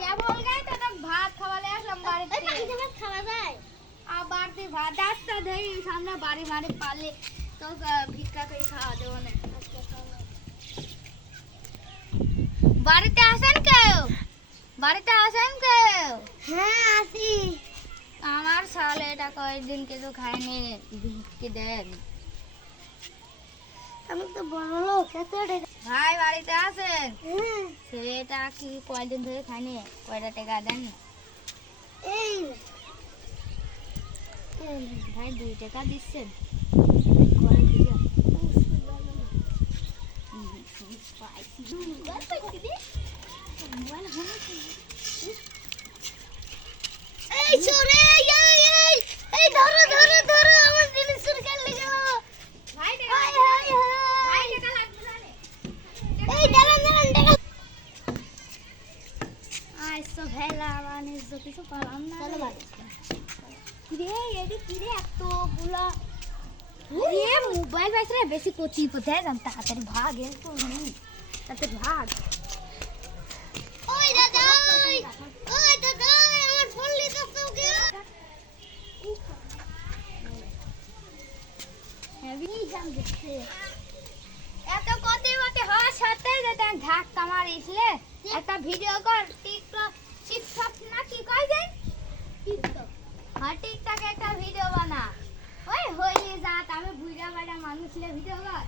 কেবল গাই তো ভাত খাওয়ালে আসলাম বাড়িতে। ভাত খাওয়া যায় আবার তুই ভাত রাস্তা ধরে সামনে বাড়ি মারি পারলে তো ভিক্ষা করে খাওয়া দেবো না। বাড়িতে আসেন কেউ? বাড়িতে আসেন কেউ? হ্যাঁ আসি। আমার সালে এটা কয়েকদিন কিছু খাইনি, ভিক্ষে দেন। আমি তো বড় লোক, এত ভাই বাড়িতে আছেন? সেটা কি কয়েকদিন ধরে খাইনি, কয়টা টাকা দেন? এই ভাই 2 টাকা দিচ্ছেন। এই চোরে এই ধরো ধরো ধরো আমার জিনিস চুরি করে গেল। ভাই টাকা ভাই টাকা লাগবে না রে। এই দাঁড়ান দাঁড়ান টাকা আইসো ভেলা মানে কিছু পালাম না। চলো বাড়ি। কিরে এডি কিরে এত গুলা এ মোবাইল বাইরে বেশি কোচি পথে জানতা তাড়াতাড়ি ভাগ এ তো তাড়াতাড়ি ভাগ। ওই দাদা ওই দাদা আমার ফোন লিখো তো কে হেভি জাম দিচ্ছে এত কতে কতে হওয়ার সাথে দাদা ধাক্কা মারিসলে একটা ভিডিও কর টিকটক টিকটক না কি কই যায় টিকটক হ্যাঁ টিকটকে একটা ভিডিও বানা ওই হইলে যা আমি বুইড়া বাড়া মানুষলে ভিডিও কর